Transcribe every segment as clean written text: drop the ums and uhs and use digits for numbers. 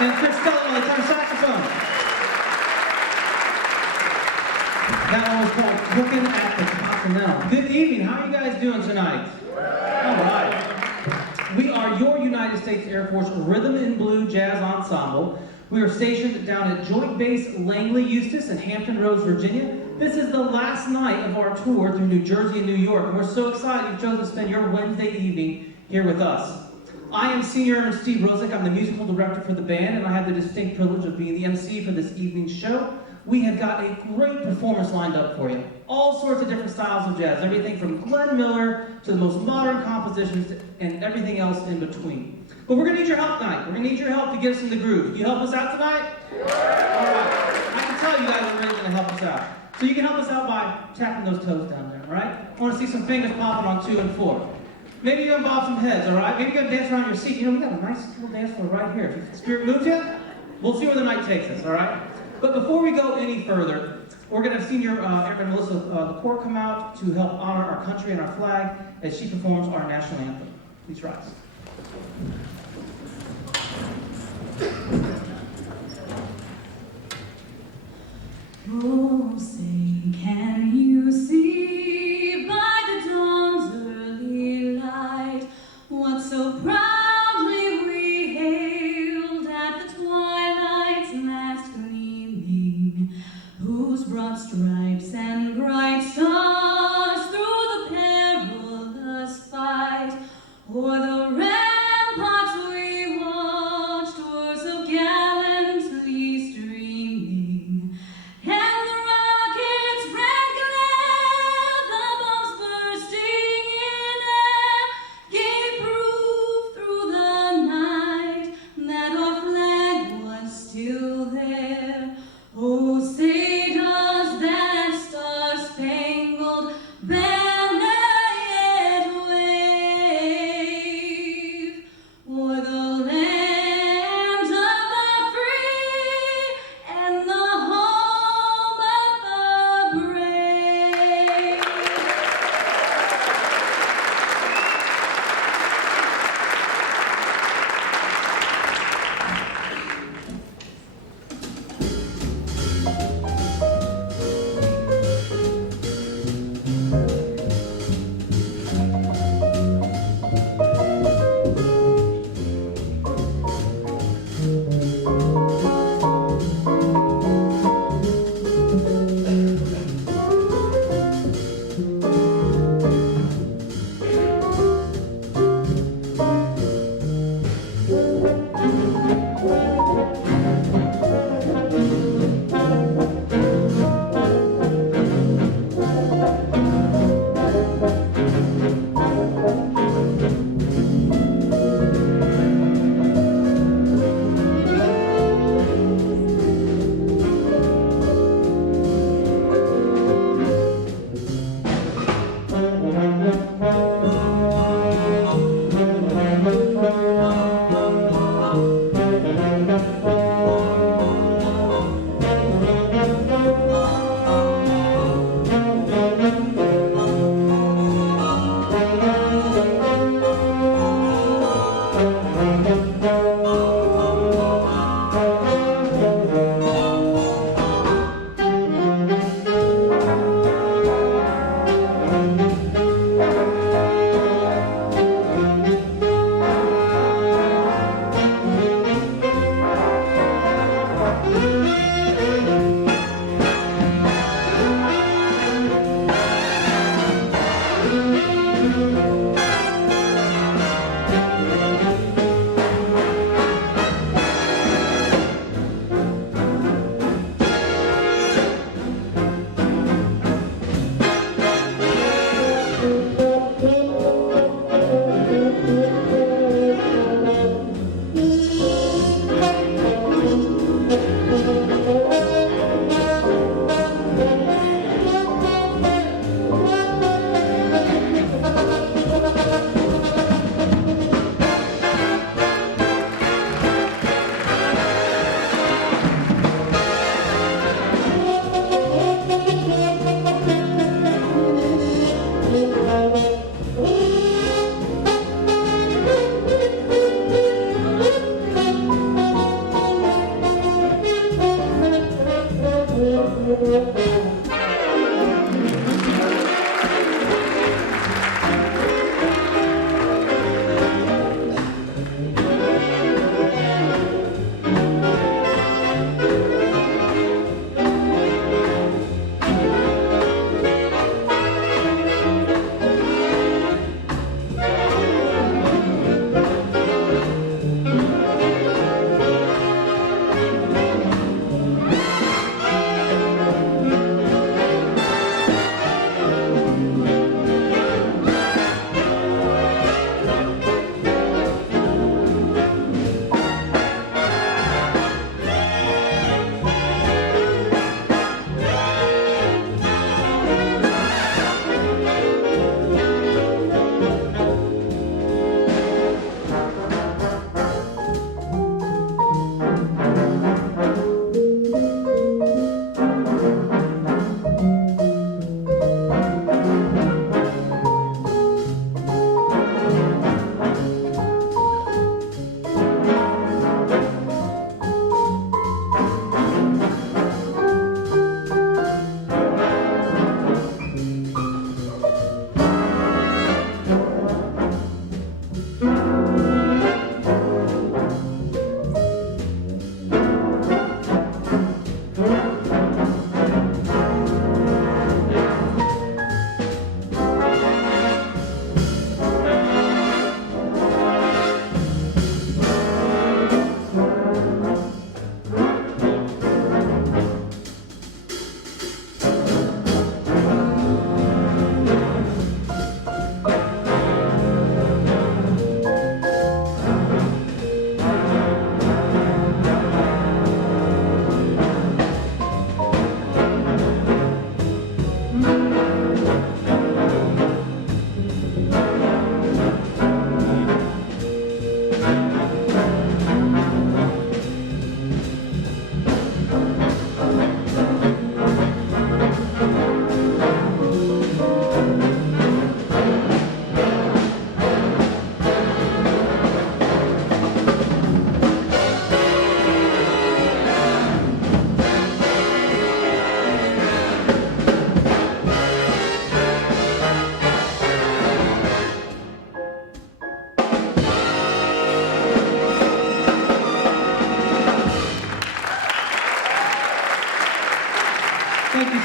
And Christella on the tenor saxophone. That one was called Cooking at the Continental. Good evening. How are you guys doing tonight? All right. We are your United States Air Force Rhythm and Blue Jazz Ensemble. We are stationed down at Joint Base Langley Eustis in Hampton Roads, Virginia. This is the last night of our tour through New Jersey and New York, and we're so excited you've chosen to spend your Wednesday evening here with us. I am Senior Steve Rosick. I'm the musical director for the band, and I have the distinct privilege of being the MC for this evening's show. We have got a great performance lined up for you. All sorts of different styles of jazz, everything from Glenn Miller to the most modern compositions and everything else in between. But we're going to need your help tonight. We're going to need your help to get us in the groove. Can you help us out tonight? All right. I can tell you guys are really going to help us out. So you can help us out by tapping those toes down there, all right? I want to see some fingers popping on 2 and 4. Maybe you're going to bob some heads, all right? Maybe you're going to dance around your seat. You know, we got a nice little dance floor right here. If the spirit moves you, we'll see where the night takes us, all right? But before we go any further, we're going to have Senior Airman Melissa LaCour come out to help honor our country and our flag as she performs our national anthem. Please rise. Oh, say, can you see by the dawn's early light what so proudly we hailed at the twilight's last gleaming, whose broad stripes and bright stars through the perilous fight o'er the ramparts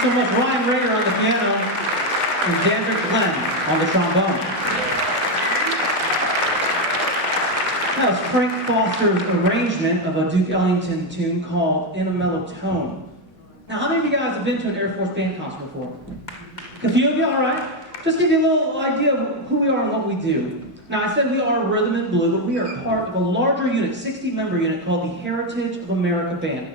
so much, Ryan Rader on the piano and Dandrick Glenn on the trombone. That was Frank Foster's arrangement of a Duke Ellington tune called In a Mellow Tone. Now, how many of you guys have been to an Air Force band concert before? A few of you, all right. Just give you a little idea of who we are and what we do. Now, I said we are Rhythm and Blue, but we are part of a larger unit, 60-member unit called the Heritage of America Band.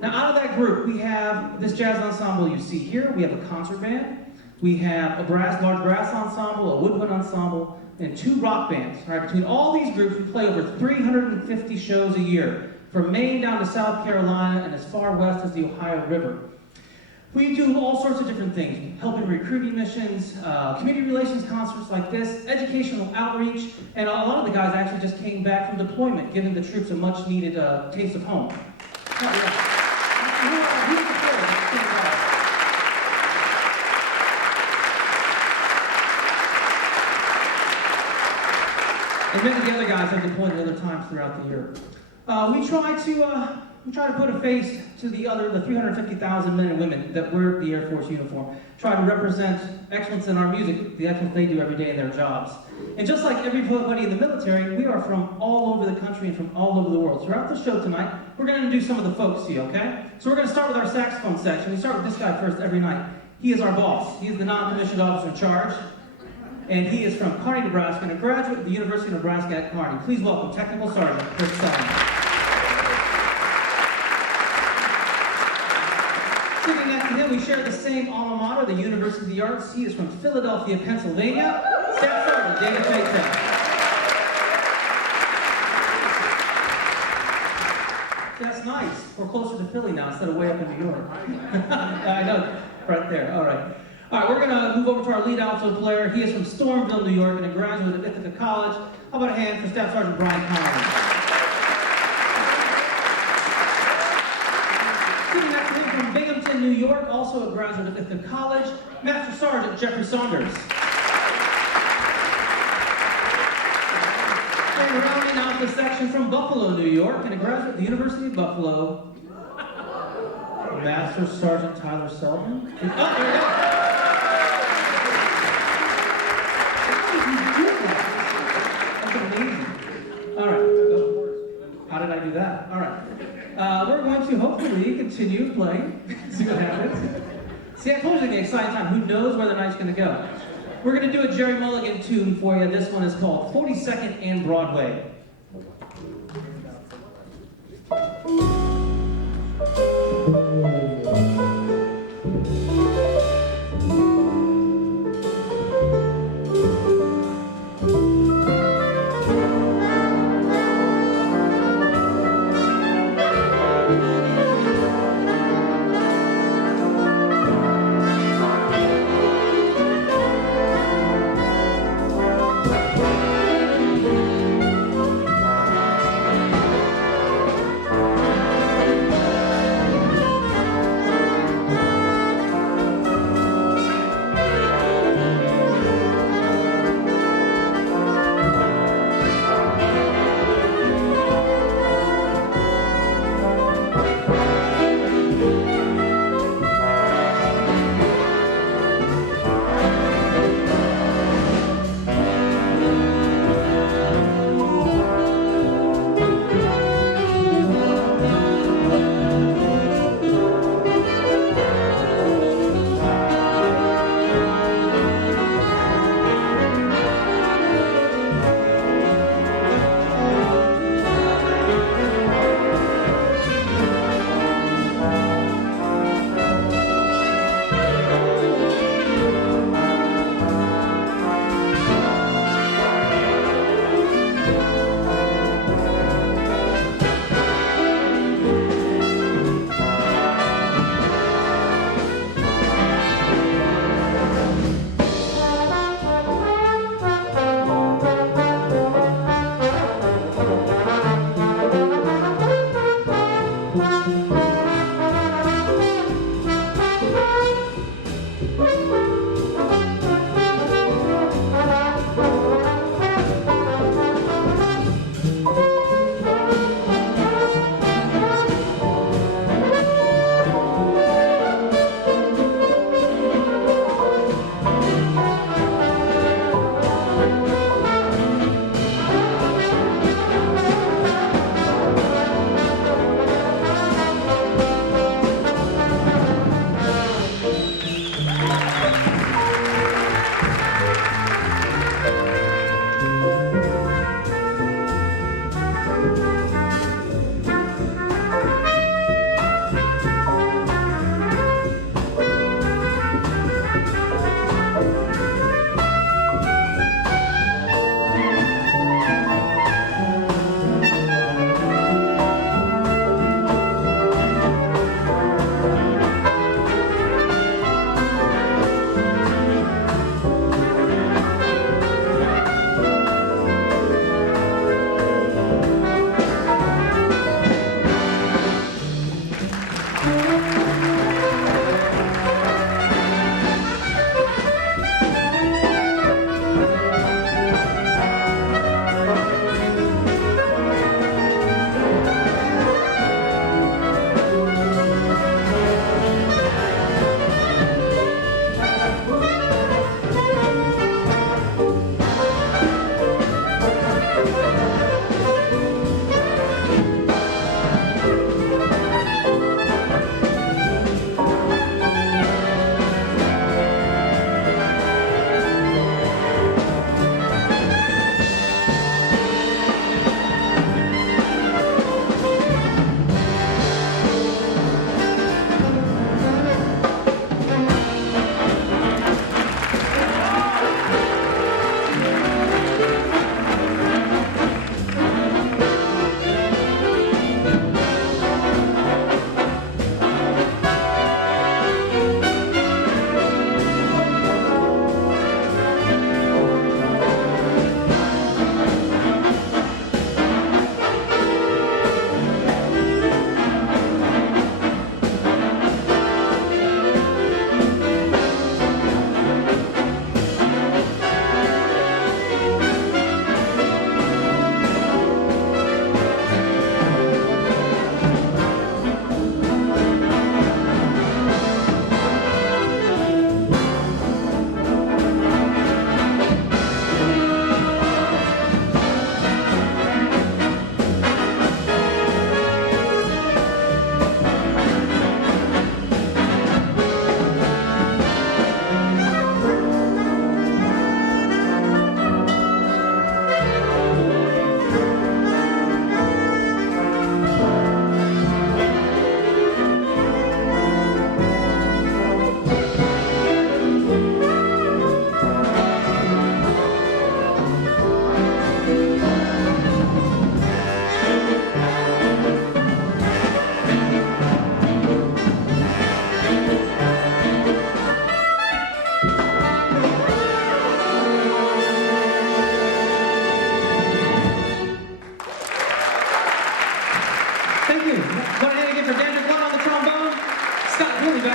Now, out of that group, we have this jazz ensemble you see here. We have a concert band. We have a large brass ensemble, a woodwind ensemble, and 2 rock bands. All right, between all these groups, we play over 350 shows a year, from Maine down to South Carolina and as far west as the Ohio River. We do all sorts of different things, helping recruiting missions, community relations concerts like this, educational outreach, and a lot of the guys actually just came back from deployment, giving the troops a much-needed taste of home. And many of the other guys have deployed at other times throughout the year. We try to put a face to the 350,000 men and women that wear the Air Force uniform. Try to represent excellence in our music, the excellence they do every day in their jobs. And just like everybody in the military, we are from all over the country and from all over the world. Throughout the show tonight, we're going to do some of the folks here, okay? So we're going to start with our saxophone section. We start with this guy first every night. He is our boss. He is the non-commissioned officer in charge. And he is from Kearney, Nebraska, and a graduate of the University of Nebraska at Kearney. Please welcome Technical Sergeant Chris Sullivan. Sitting next to him, we share the same alma mater, the University of the Arts. He is from Philadelphia, Pennsylvania. Staff Sergeant David Payton. That's nice. We're closer to Philly now instead of way up in New York. I know, right there. All right. All right, we're going to move over to our lead alto player. He is from Stormville, New York, and a graduate of Ithaca College. How about a hand for Staff Sergeant Brian Collins? Sitting next to him from Binghamton, New York, also a graduate of Ithaca College, Master Sergeant Jeffrey Saunders. And rounding out the section from Buffalo, New York, and a graduate of the University of Buffalo, Master Sergeant Tyler Selden. Oh, there we go. All right. How did I do that? All right. We're going to hopefully continue playing. See what happens. See, I told you the exciting time. Who knows where the night's going to go? We're going to do a Jerry Mulligan tune for you. This one is called 42nd and Broadway.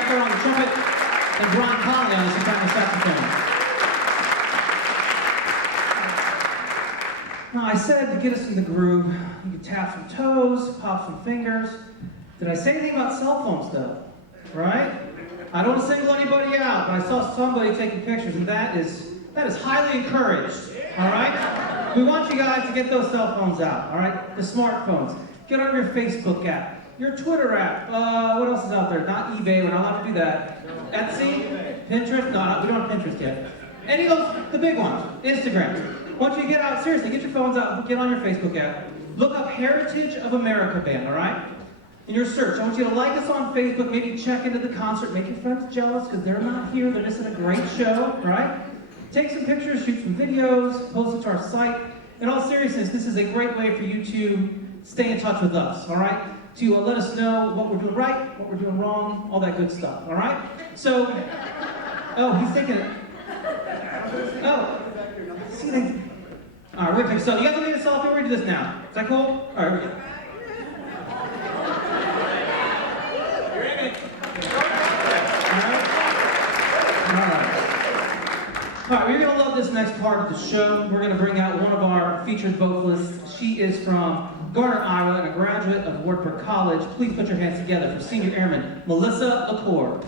Tucker on the trumpet, and Brian Conley on the soprano saxophone. Now, I said to get us in the groove, you could tap some toes, pop some fingers. Did I say anything about cell phones, though? Right? I don't want to single anybody out, but I saw somebody taking pictures, and that is highly encouraged. All right? We want you guys to get those cell phones out. All right? The smartphones. Get on your Facebook app, your Twitter app. What else is out there? Not eBay. We're not allowed to do that. Etsy, Pinterest. No, we don't have Pinterest yet. Any of those, the big ones. Instagram. Once you get out, seriously, get your phones out, get on your Facebook app. Look up Heritage of America Band, all right? In your search, I want you to like us on Facebook, maybe check into the concert, make your friends jealous because they're not here, they're missing a great show, right? Take some pictures, shoot some videos, post it to our site. In all seriousness, this is a great way for you to stay in touch with us, all right? To let us know what we're doing right, what we're doing wrong, all that good stuff, all right? So, oh, he's taking it. Oh, see, all right, we're gonna take so you guys want to get a selfie? We're gonna do this now. Is that cool? All right, we're good. You're in it. All right, you're gonna love this next part of the show. We're gonna bring out one of our featured vocalists. She is from Garner, Iowa, and a graduate of Wartburg College. Please put your hands together for Senior Airman Melissa LaCour.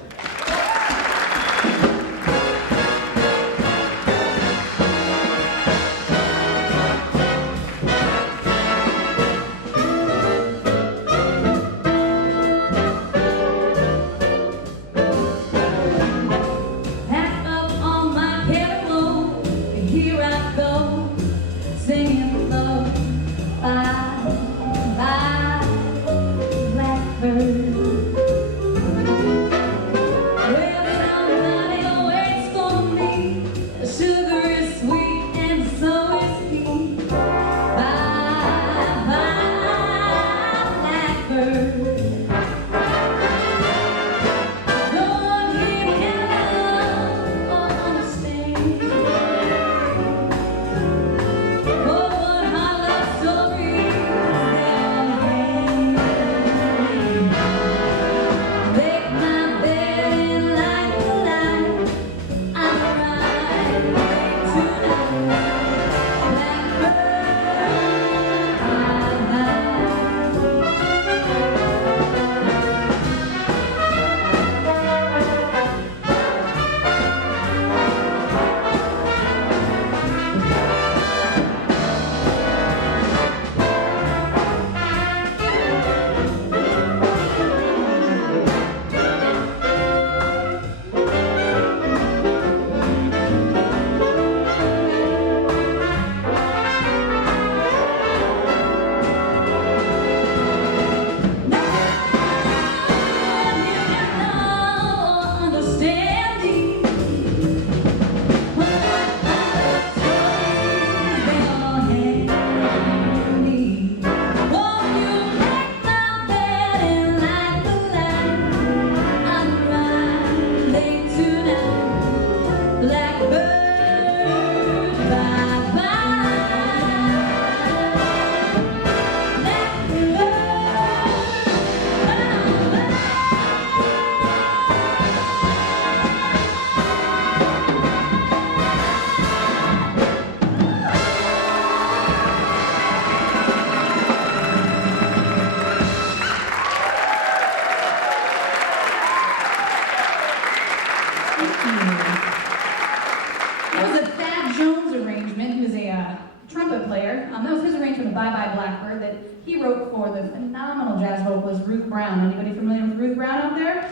Anybody familiar with Ruth Brown out there?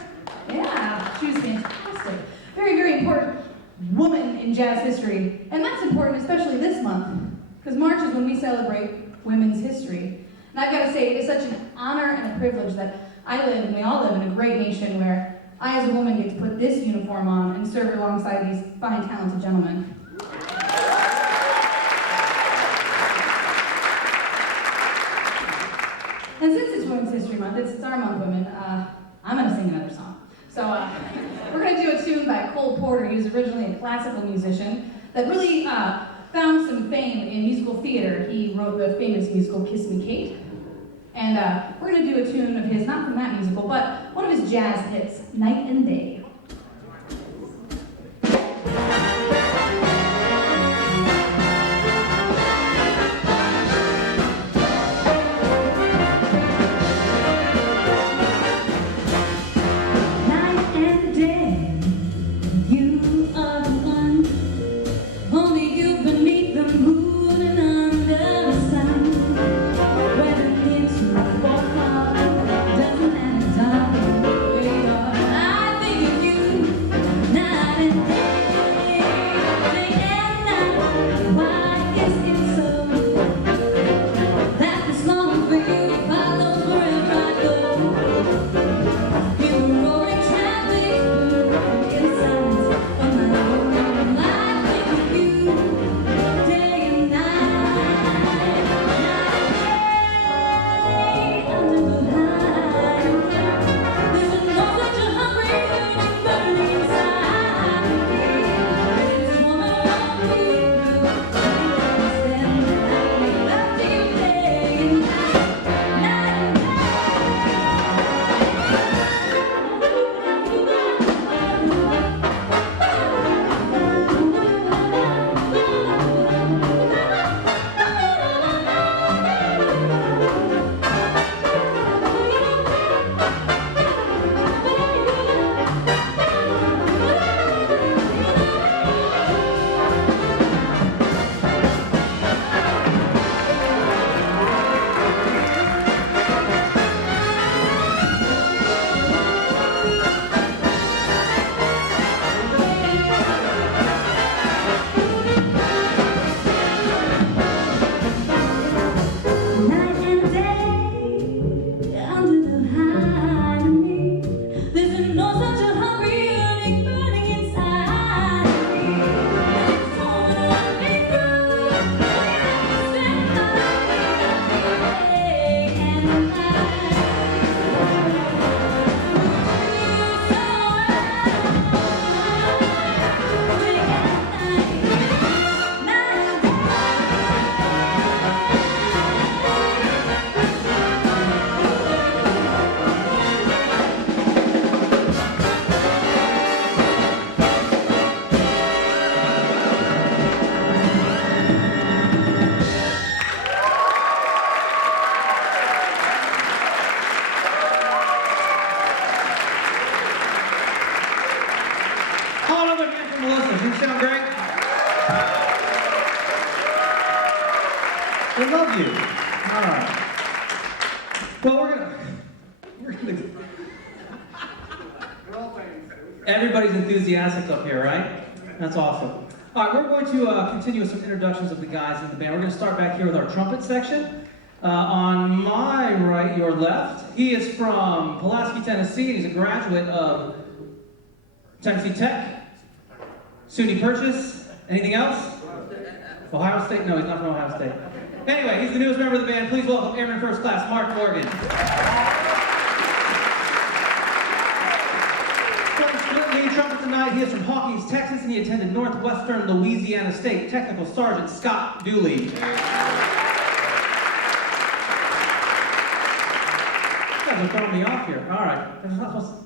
Yeah, she was fantastic. Very, very important woman in jazz history. And that's important, especially this month, because March is when we celebrate women's history. And I've got to say, it is such an honor and a privilege that I live, and we all live in a great nation where I, as a woman, get to put this uniform on and serve alongside these fine, talented gentlemen. And since it's Women's History Month, it's our month, women, I'm going to sing another song. So we're going to do a tune by Cole Porter. He was originally a classical musician that really found some fame in musical theater. He wrote the famous musical Kiss Me Kate. And we're going to do a tune of his, not from that musical, but one of his jazz hits, Night and Day. We love you. All right. Well, we're gonna. Everybody's enthusiastic up here, right? That's awesome. All right, we're going to continue with some introductions of the guys in the band. We're going to start back here with our trumpet section. On my right, your left, he is from Pulaski, Tennessee. He's a graduate of Tennessee Tech, SUNY Purchase. Anything else? Ohio State? No, he's not from Ohio State. Anyway, he's the newest member of the band. Please welcome Airman First Class Mark Morgan. Playing lead trumpet tonight, he is from Hawkins, Texas, and he attended Northwestern Louisiana State. Technical Sergeant Scott Dooley. You guys are throwing me off here. All right. There's not supposed to...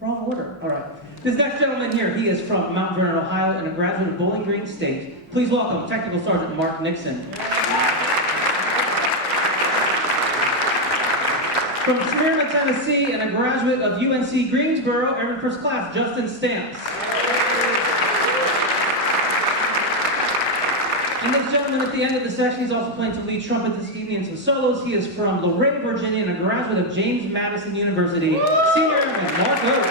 Wrong order. All right. This next gentleman here, he is from Mount Vernon, Ohio, and a graduate of Bowling Green State. Please welcome Technical Sergeant Mark Nixon. From Smyrna, Tennessee, and a graduate of UNC Greensboro, Airman First Class, Justin Stamps. And this gentleman at the end of the session, he's also playing to lead trumpet this evening and some solos. He is from Lorraine, Virginia, and a graduate of James Madison University, Senior Airman Mark Oates.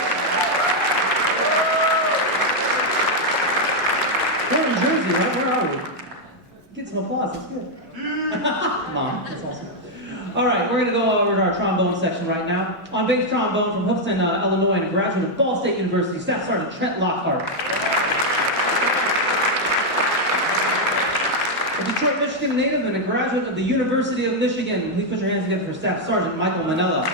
We're in Jersey, right? Where are we? Get some applause, that's good. Mom, that's awesome. All right, we're going to go over to our trombone section right now. On bass trombone from Houston, Illinois, and a graduate of Ball State University, Staff Sergeant Trent Lockhart. A Detroit, Michigan native and a graduate of the University of Michigan. Please put your hands together for Staff Sergeant Michael Manella.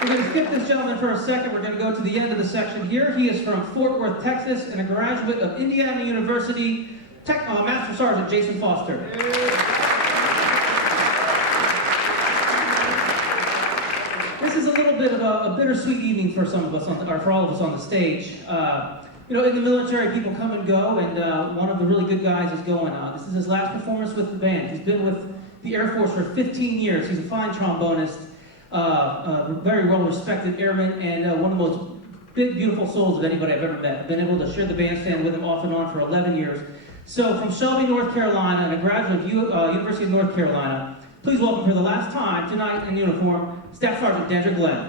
We're going to skip this gentleman for a second. We're going to go to the end of the section here. He is from Fort Worth, Texas, and a graduate of Indiana University, Master Sergeant Jason Foster. This is a little bit of a bittersweet evening for some of us, or for all of us on the stage. In the military, people come and go, and one of the really good guys is going. This is his last performance with the band. He's been with the Air Force for 15 years. He's a fine trombonist, very well-respected airman, and one of the most big, beautiful souls of anybody I've ever met. I've been able to share the bandstand with him off and on for 11 years. So from Shelby, North Carolina, and a graduate of University of North Carolina, please welcome for the last time tonight in uniform, Staff Sergeant Dandra Glenn.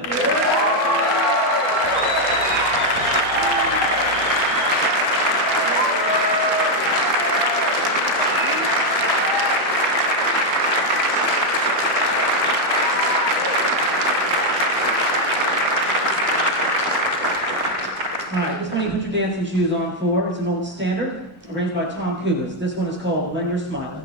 All right, this one you put your dancing shoes on for. It's an old standard, arranged by Tom Kubas. This one is called When You're Smiling.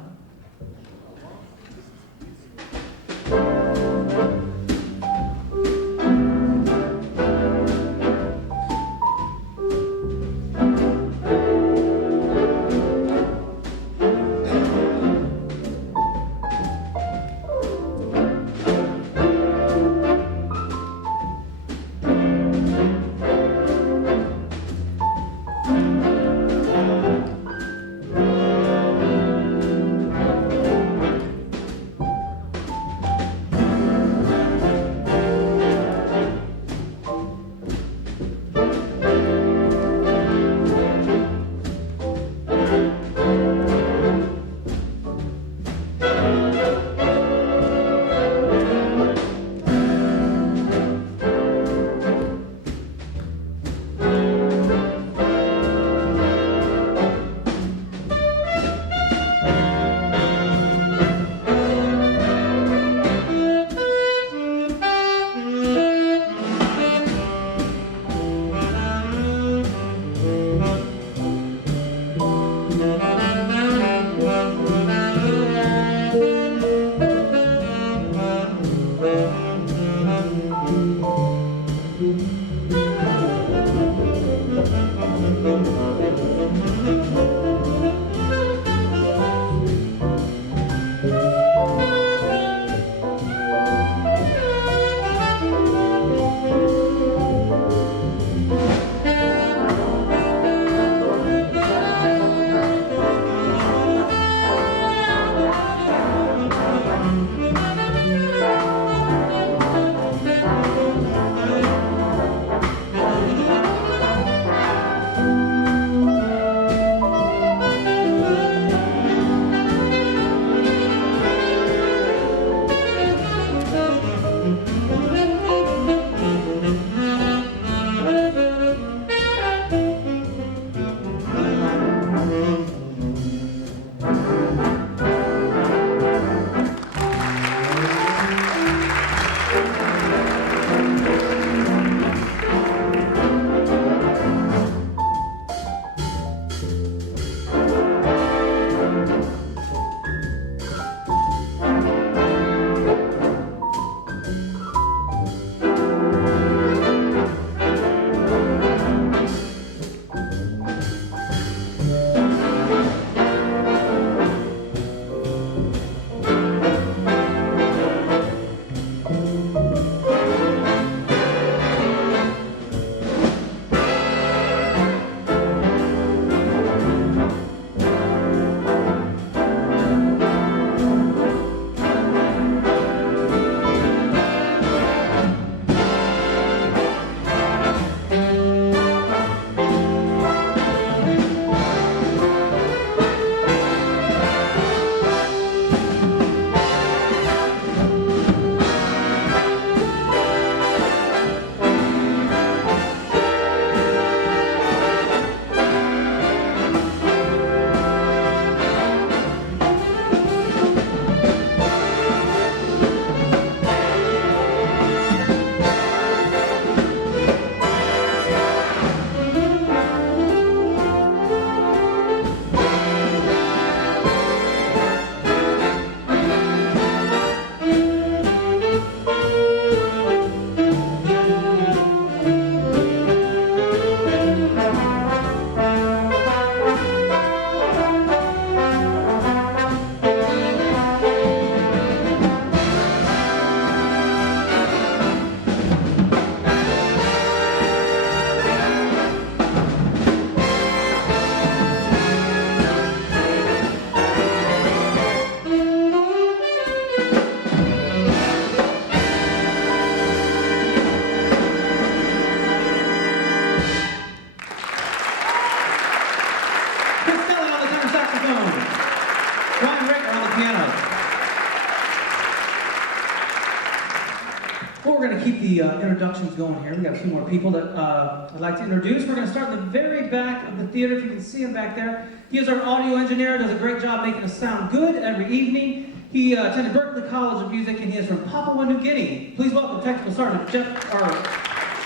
to keep the introductions going here. We got a few more people that I'd like to introduce. We're going to start in the very back of the theater, if you can see him back there. He is our audio engineer, does a great job making us sound good every evening. He attended Berklee College of Music, and he is from Papua New Guinea. Please welcome Technical Sergeant Caleb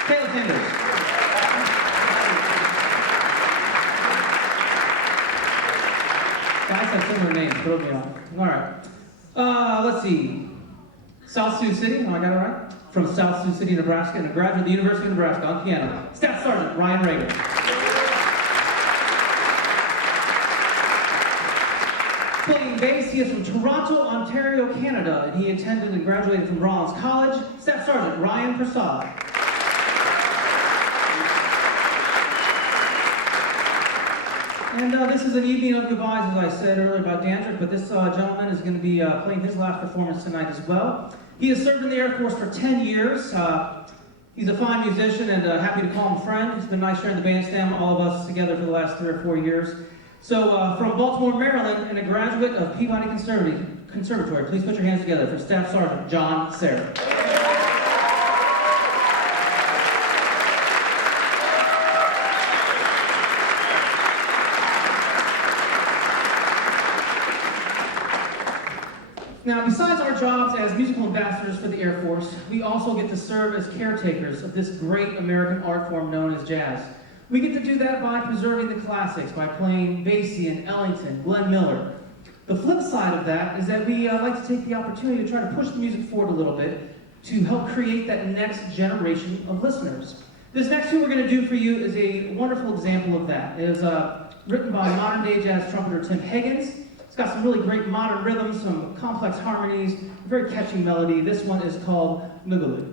Sanders. Guys have similar names, throw me off. All right. Let's see. South Sioux City, oh, I got it right? From South Sioux City, Nebraska, and a graduate of the University of Nebraska on piano. Staff Sergeant Ryan Reagan. Playing bass, he is from Toronto, Ontario, Canada, and he attended and graduated from Rollins College. Staff Sergeant Ryan Prasad. And this is an evening of goodbyes, as I said earlier about Dandrick, but this gentleman is going to be playing his last performance tonight as well. He has served in the Air Force for 10 years. He's a fine musician and happy to call him a friend. It's been nice sharing the bandstand, all of us together for the last 3 or 4 years. So from Baltimore, Maryland, and a graduate of Peabody Conservatory, please put your hands together for Staff Sergeant John Sarah. Now, besides our jobs as musical ambassadors for the Air Force, we also get to serve as caretakers of this great American art form known as jazz. We get to do that by preserving the classics, by playing Basie and Ellington, Glenn Miller. The flip side of that is that we like to take the opportunity to try to push the music forward a little bit to help create that next generation of listeners. This next tune we're going to do for you is a wonderful example of that. It is written by modern-day jazz trumpeter Tim Higgins. It's got some really great modern rhythms, some complex harmonies, a very catchy melody. This one is called Noogaloo.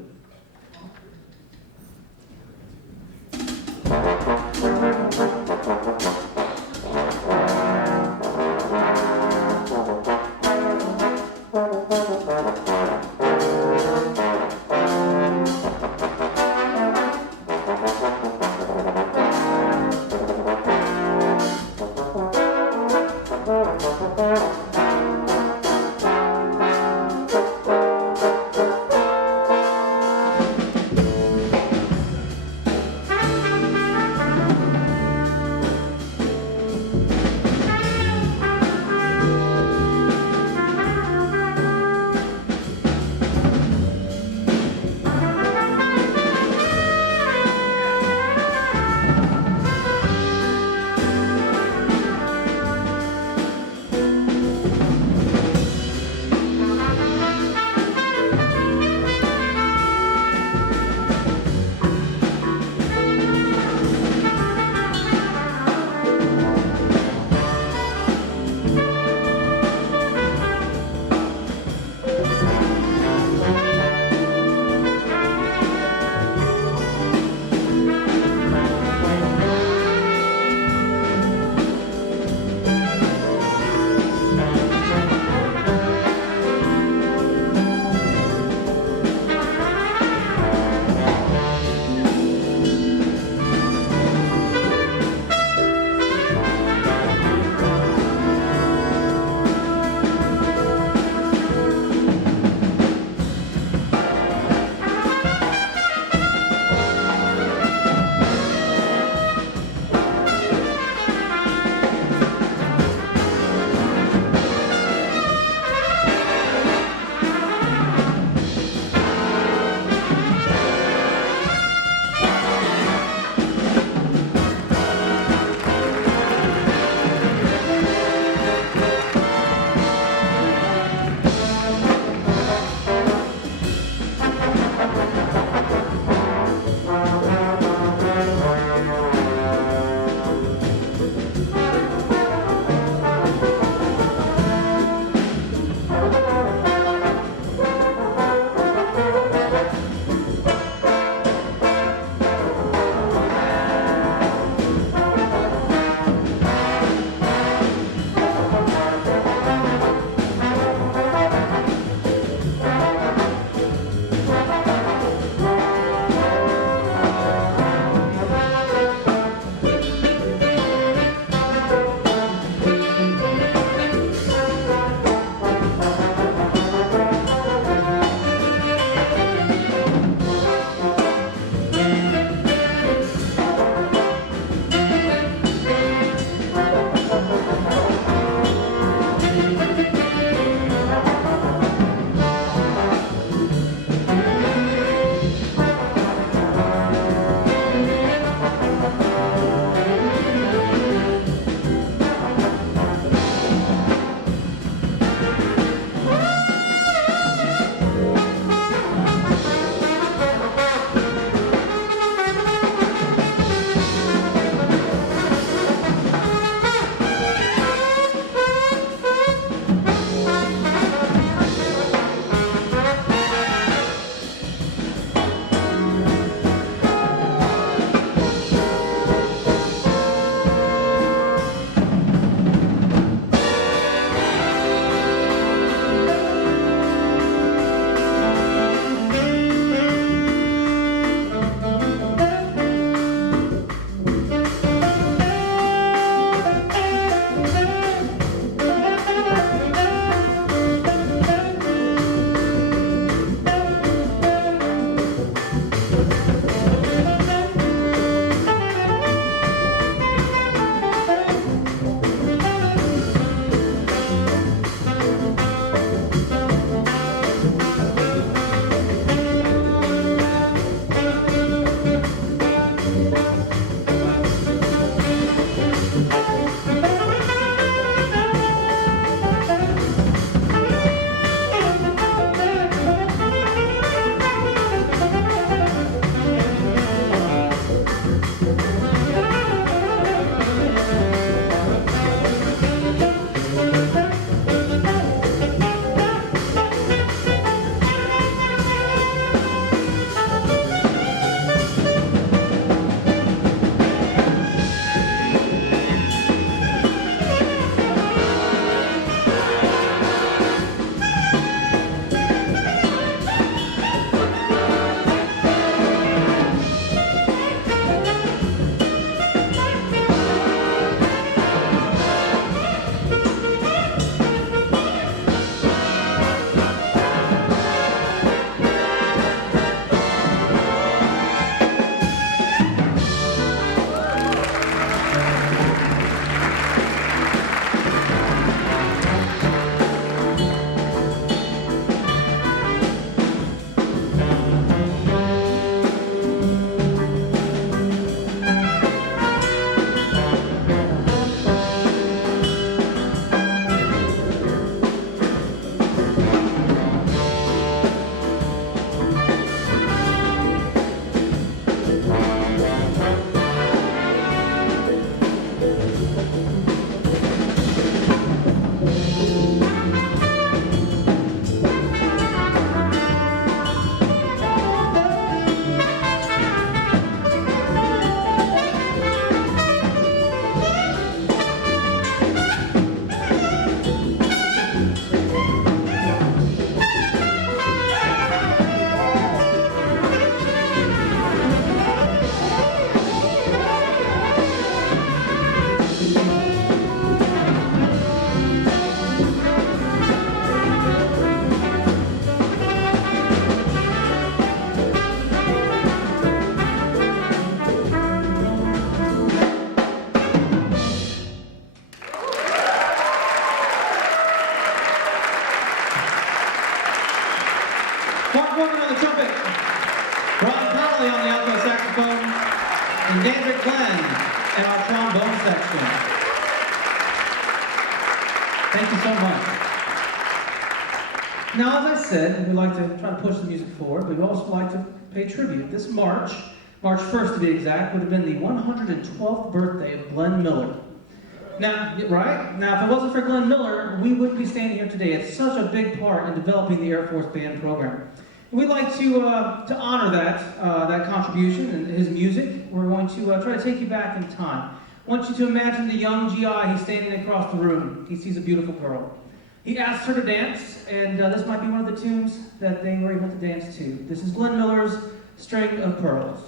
Mark Morgan on the trumpet, Ron Connolly on the alto saxophone, and Dandrick Glenn in our trombone section. Thank you so much. Now, as I said, we like to try to push the music forward, but we also like to pay tribute. This March 1st to be exact, would have been the 112th birthday of Glenn Miller. Now, right? Now, if it wasn't for Glenn Miller, we wouldn't be standing here today. It's such a big part in developing the Air Force Band program. We'd like to honor that contribution and his music. We're going to try to take you back in time. I want you to imagine the young GI. He's standing across the room. He sees a beautiful girl. He asks her to dance, and this might be one of the tunes that they were able to dance to. This is Glenn Miller's String of Pearls.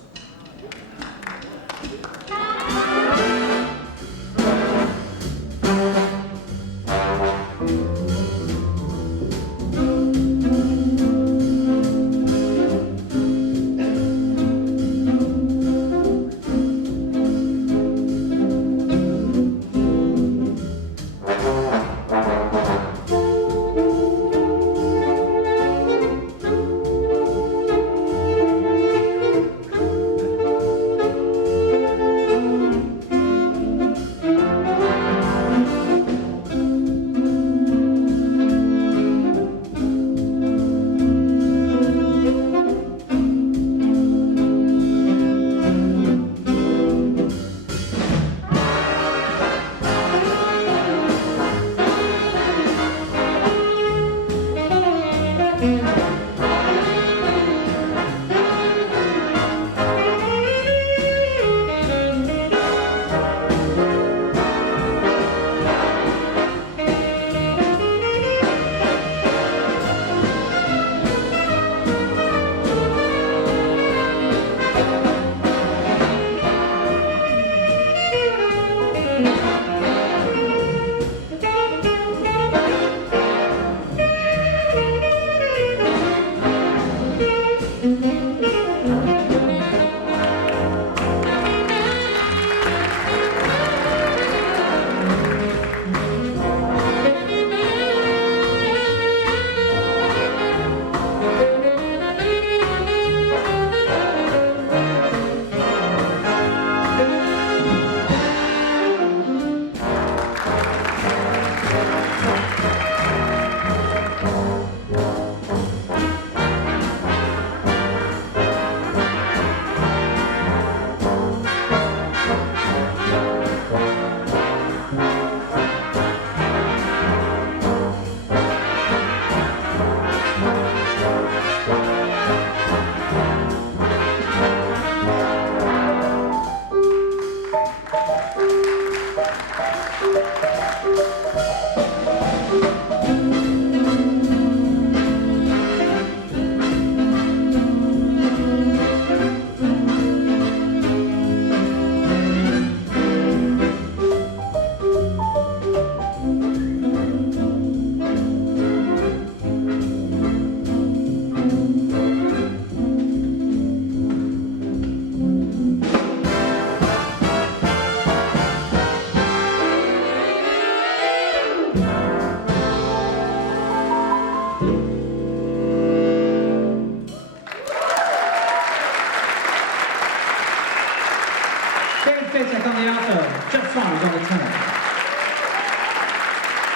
Paycheck on the alto, Jeff Saunders on the tenor.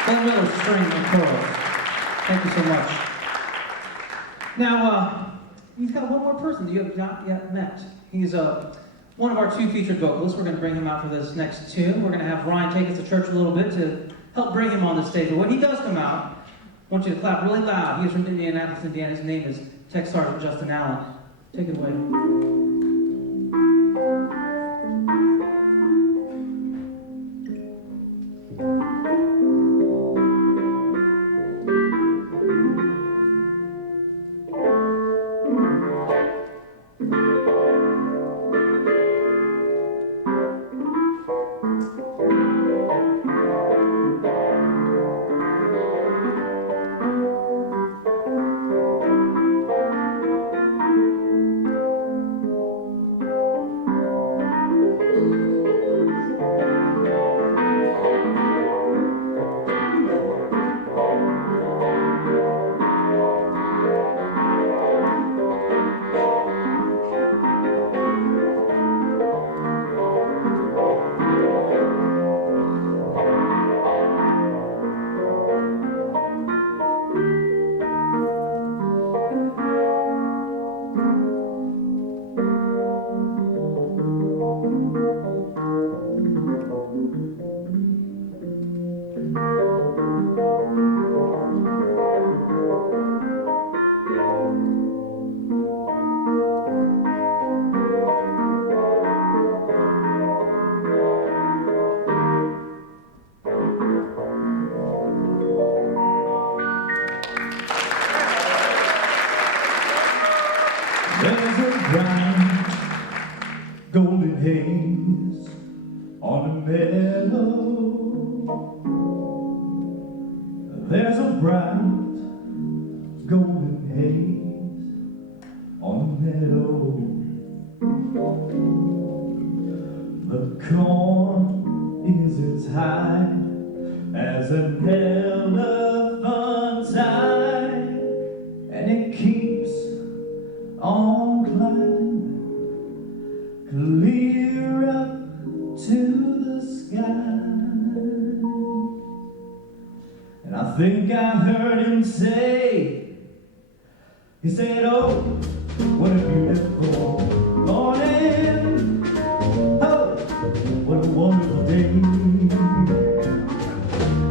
Glenn Miller's String of Pearls. Thank you so much. Now, he's got one more person that you have not yet met. He's one of our two featured vocalists. We're going to bring him out for this next tune. We're going to have Ryan take us to church a little bit to help bring him on the stage. But when he does come out, I want you to clap really loud. He's from Indianapolis, Indiana. His name is Tech Sergeant Justin Allen. Take it away. golden haze on a meadow. There's a bright golden haze on a meadow. The corn is as high as an elephant's eye, and it keeps on climbing clear up to the sky. And I think I heard him say, he said, oh, what a beautiful morning, oh, what a wonderful day.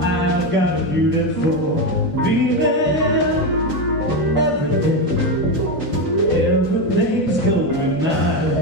I've got a beautiful feeling every day, everything's going my way.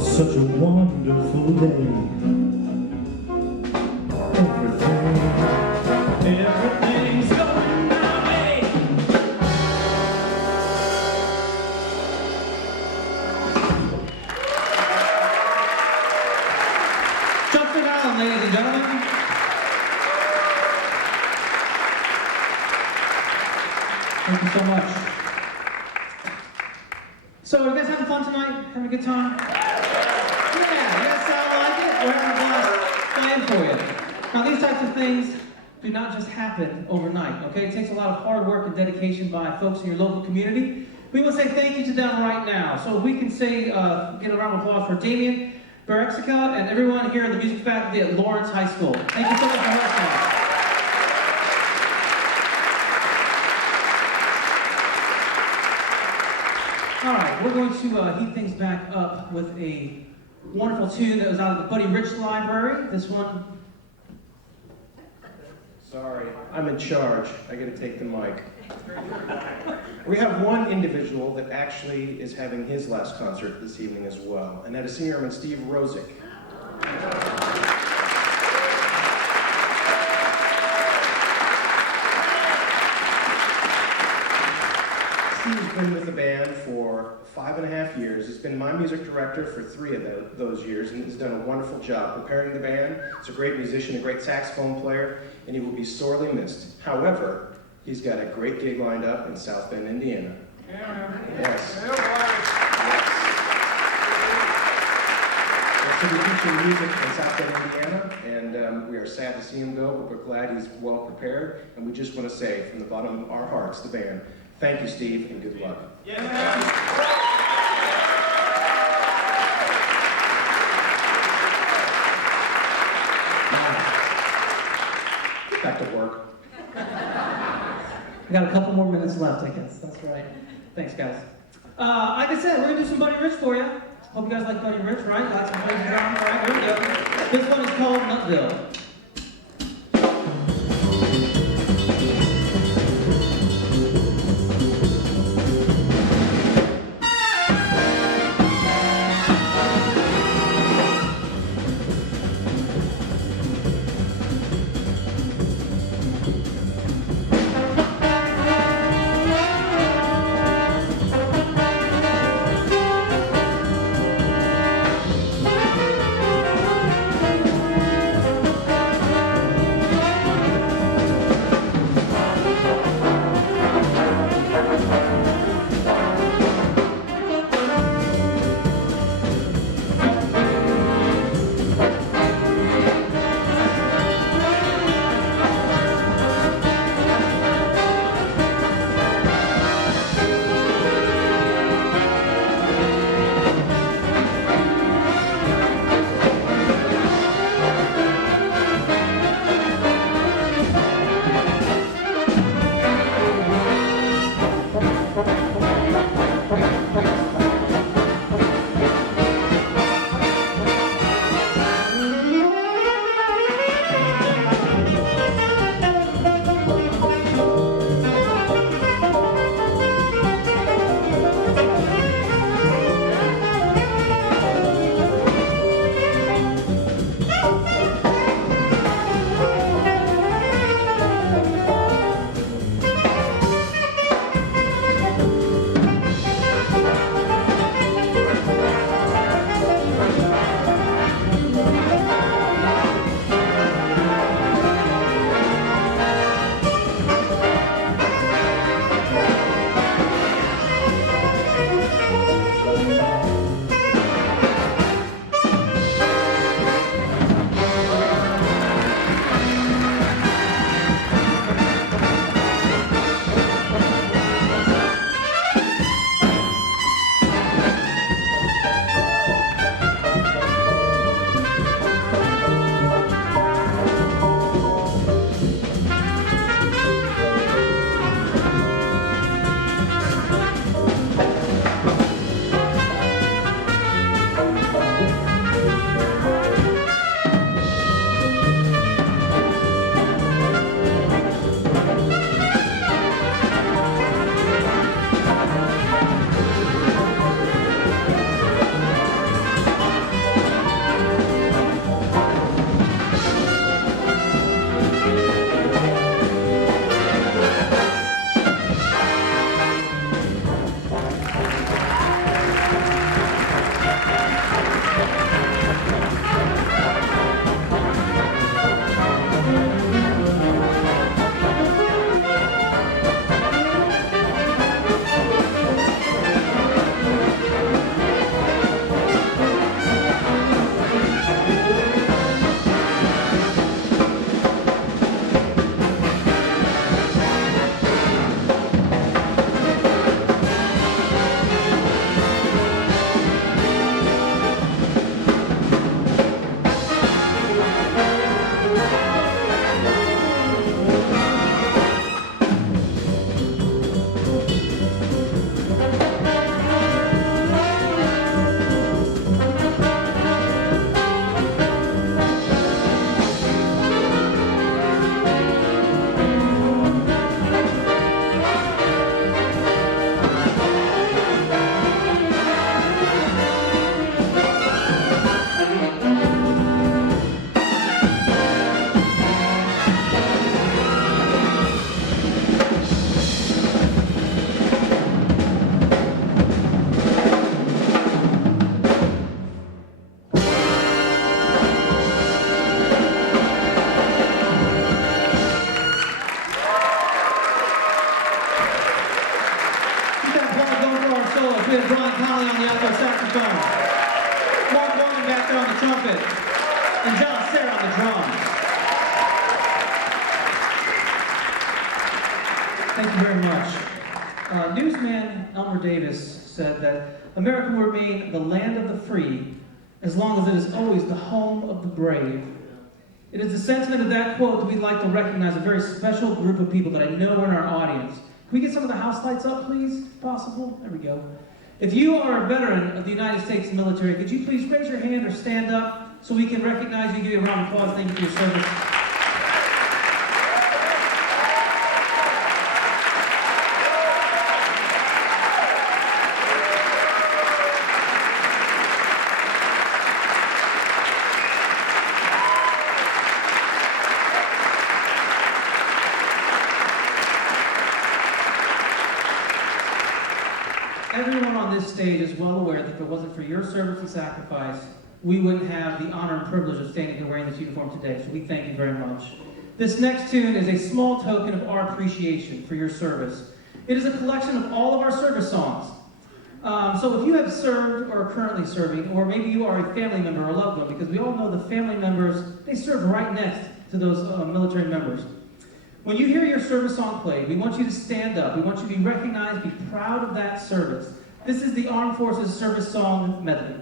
Such a wonderful day. Everything's going my way. Justin Allen, ladies and gentlemen. Thank you so much. So, are you guys having fun tonight? Having a good time? We're having a blast playing for you. Now, these types of things do not just happen overnight, okay? It takes a lot of hard work and dedication by folks in your local community. We will say thank you to them right now. So if we can say, get a round of applause for Damien, Berexica, and everyone here in the music faculty at Lawrence High School. Thank you so much for listening. All right, we're going to heat things back up with a wonderful tune that was out of the Buddy Rich Library. This one. Sorry, I'm in charge. I gotta take the mic. We have one individual that actually is having his last concert this evening as well, and that is Senior Airman Steve Rosick. Steve's been with the band for 5.5 years. He's been my music director for 3 of those years, and he's done a wonderful job preparing the band. He's a great musician, a great saxophone player, and he will be sorely missed. However, he's got a great gig lined up in South Bend, Indiana. Yes. So we teach music in South Bend, Indiana, and we are sad to see him go, but we're glad he's well prepared. And we just want to say, from the bottom of our hearts, the band, thank you, Steve, and good luck. Back to work. We got a couple more minutes left, I guess. That's right. Thanks, guys. Like I said, we're gonna do some Buddy Rich for you. Hope you guys like Buddy Rich, right? Lots of crazy drama. All right, here we go. This one is called Nutville. Thank you very much. Newsman Elmer Davis said that America will remain the land of the free as long as it is always the home of the brave. It is the sentiment of that quote that we'd like to recognize a very special group of people that I know are in our audience. Can we get some of the house lights up, please, if possible? There we go. If you are a veteran of the United States military, could you please raise your hand or stand up so we can recognize you, give you a round of applause. Thank you for your service. Everyone on this stage is well aware that if it wasn't for your service and sacrifice, we wouldn't have the honor and privilege of standing here wearing this uniform today, so we thank you very much. This next tune is a small token of our appreciation for your service. It is a collection of all of our service songs. So if you have served or are currently serving, or maybe you are a family member or a loved one, because we all know the family members, they serve right next to those military members. When you hear your service song played, we want you to stand up. We want you to be recognized, be proud of that service. This is the Armed Forces Service Song Medley.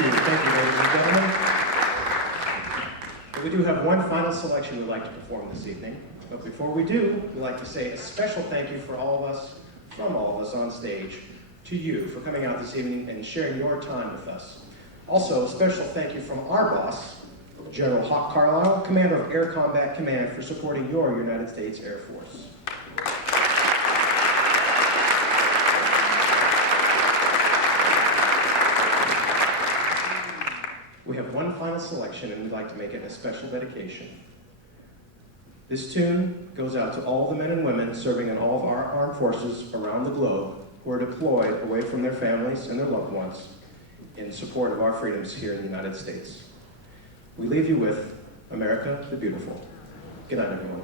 Thank you, ladies and gentlemen. We do have one final selection we'd like to perform this evening. But before we do, we'd like to say a special thank you from all of us on stage, to you for coming out this evening and sharing your time with us. Also, a special thank you from our boss, General Hawk Carlisle, Commander of Air Combat Command, for supporting your United States Air Force. We have one final selection, and we'd like to make it a special dedication. This tune goes out to all the men and women serving in all of our armed forces around the globe who are deployed away from their families and their loved ones in support of our freedoms here in the United States. We leave you with America the Beautiful. Good night, everyone.